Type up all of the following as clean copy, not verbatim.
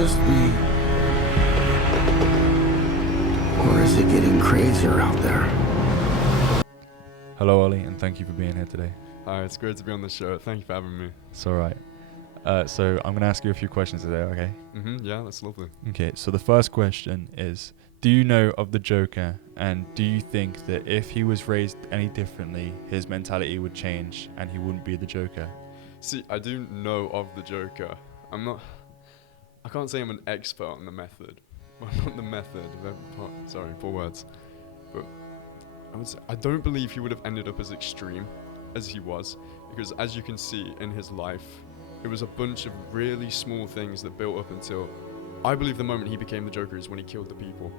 just me? Or is it getting crazier out there? Hello, Ollie, and thank you for being here today. Hi, it's great to be on the show. Thank you for having me. It's all right. So I'm going to ask you a few questions today, okay? Yeah, that's lovely. Okay, so the first question is, do you know of the Joker, and do you think that if he was raised any differently, his mentality would change and he wouldn't be the Joker? See, I do know of the Joker. I can't say I'm an expert on the method. Well, not the method. Sorry, poor words. But I don't believe he would have ended up as extreme as he was, because as you can see in his life, it was a bunch of really small things that built up until, I believe the moment he became the Joker is when he killed the people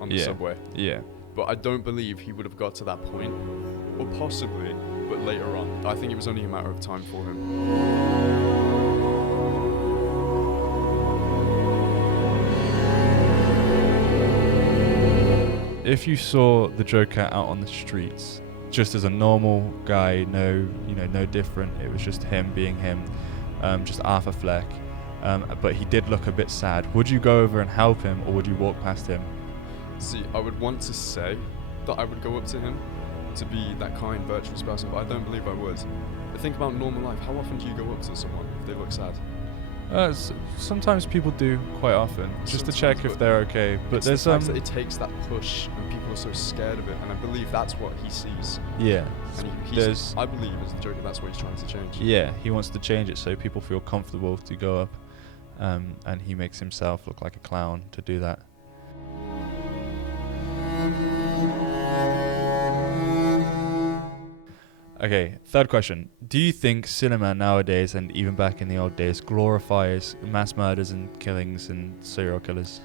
on the subway. Yeah. But I don't believe he would have got to that point, or possibly, but later on. I think it was only a matter of time for him. If you saw the Joker out on the streets, just as a normal guy, no different, it was just him being him, just Arthur Fleck, but he did look a bit sad, would you go over and help him, or would you walk past him? See, I would want to say that I would go up to him to be that kind, virtuous person, but I don't believe I would. But think about normal life. How often do you go up to someone if they look sad? Sometimes people do, quite often, just to check if they're okay. But it's there's the fact that it takes that push, and people are so scared of it, and I believe that's what he sees. Yeah. And I believe as the Joker, that's what he's trying to change. Yeah, he wants to change it so people feel comfortable to go up, and he makes himself look like a clown to do that. Okay, third question. Do you think cinema nowadays, and even back in the old days, glorifies mass murders and killings and serial killers?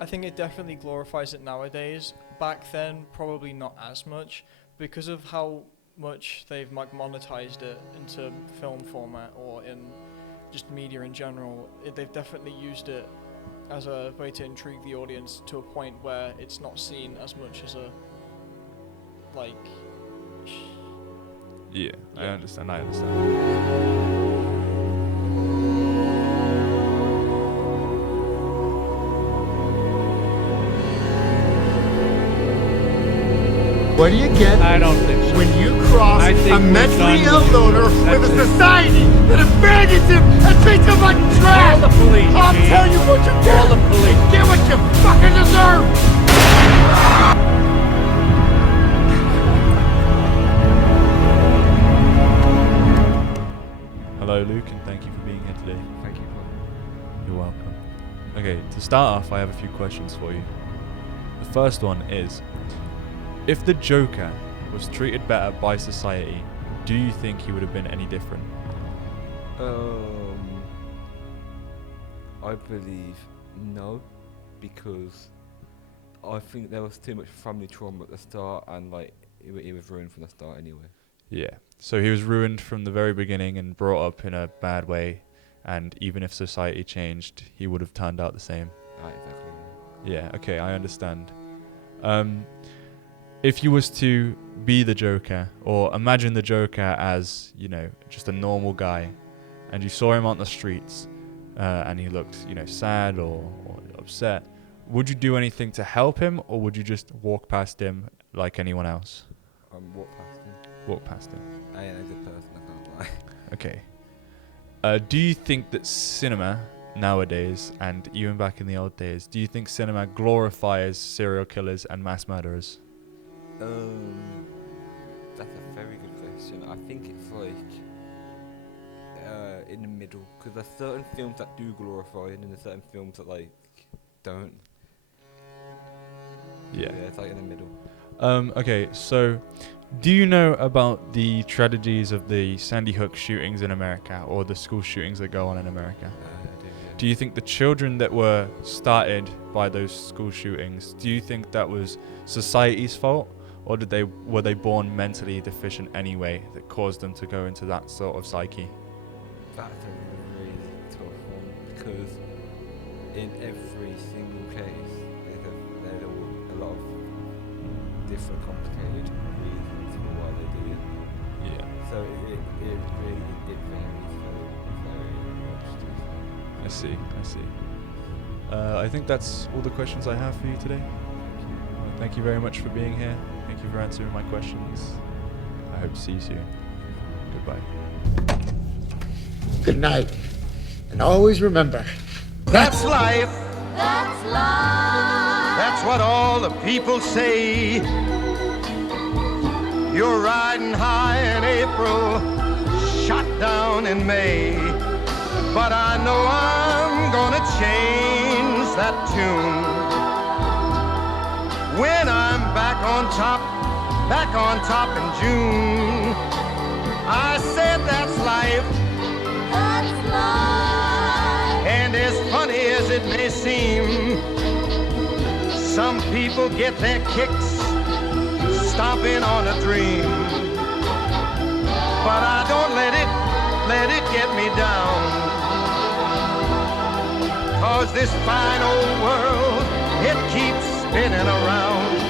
I think it definitely glorifies it nowadays. Back then, probably not as much, because of how much they've monetized it into film format or in just media in general. They've definitely used it as a way to intrigue the audience to a point where it's not seen as much as a, like... Yeah, I Yeah. understand. What do you get I don't think so. when you cross I think a we're mentally done ill with loner this. with a That's it. society that abandons him and treats him like trash? Call the police, I'll Chief. tell you what you get. Call the police. Get what you fucking deserve. Hello, Luke, and thank you for being here today. Thank you. You're welcome. Okay, to start off, I have a few questions for you. The first one is, if the Joker was treated better by society, do you think he would have been any different? I believe no, because I think there was too much family trauma at the start, and like he was ruined from the start anyway. Yeah. So he was ruined from the very beginning and brought up in a bad way, and even if society changed, he would have turned out the same. Exactly. Yeah, okay, I understand. If you was to be the Joker, or imagine the Joker as, just a normal guy, and you saw him on the streets, and he looked, sad or upset, would you do anything to help him, or would you just walk past him like anyone else? Walk past him. Walk past him. I ain't a good person, I can't lie. Okay. Do you think that cinema nowadays, and even back in the old days, do you think cinema glorifies serial killers and mass murderers? That's a very good question. I think it's like in the middle, because there's certain films that do glorify it, and there's certain films that like don't. Yeah. It's like in the middle. Okay, so do you know about the tragedies of the Sandy Hook shootings in America, or the school shootings that go on in America? I do, yeah. Do you think the children that were started by those school shootings, do you think that was society's fault, or were they born mentally deficient anyway that caused them to go into that sort of psyche? That's a really tough one, because in every single case, there's a lot of different complicated reasons for why they do it. Yeah. So it really varies very much. I see. I think that's all the questions I have for you today. Thank you very much for being here. Thank you for answering my questions. I hope to see you soon. Goodbye. Good night. And always remember, that's life. That's life. That's what all the people say. You're riding high in April, shot down in May. But I know I'm gonna change that tune. When I'm back on top in June. I said that's life. That's life. And as funny as it may seem, some people get their kicks stomping on a dream. But I don't let it get me down. 'Cause this fine old world, it keeps spinning around.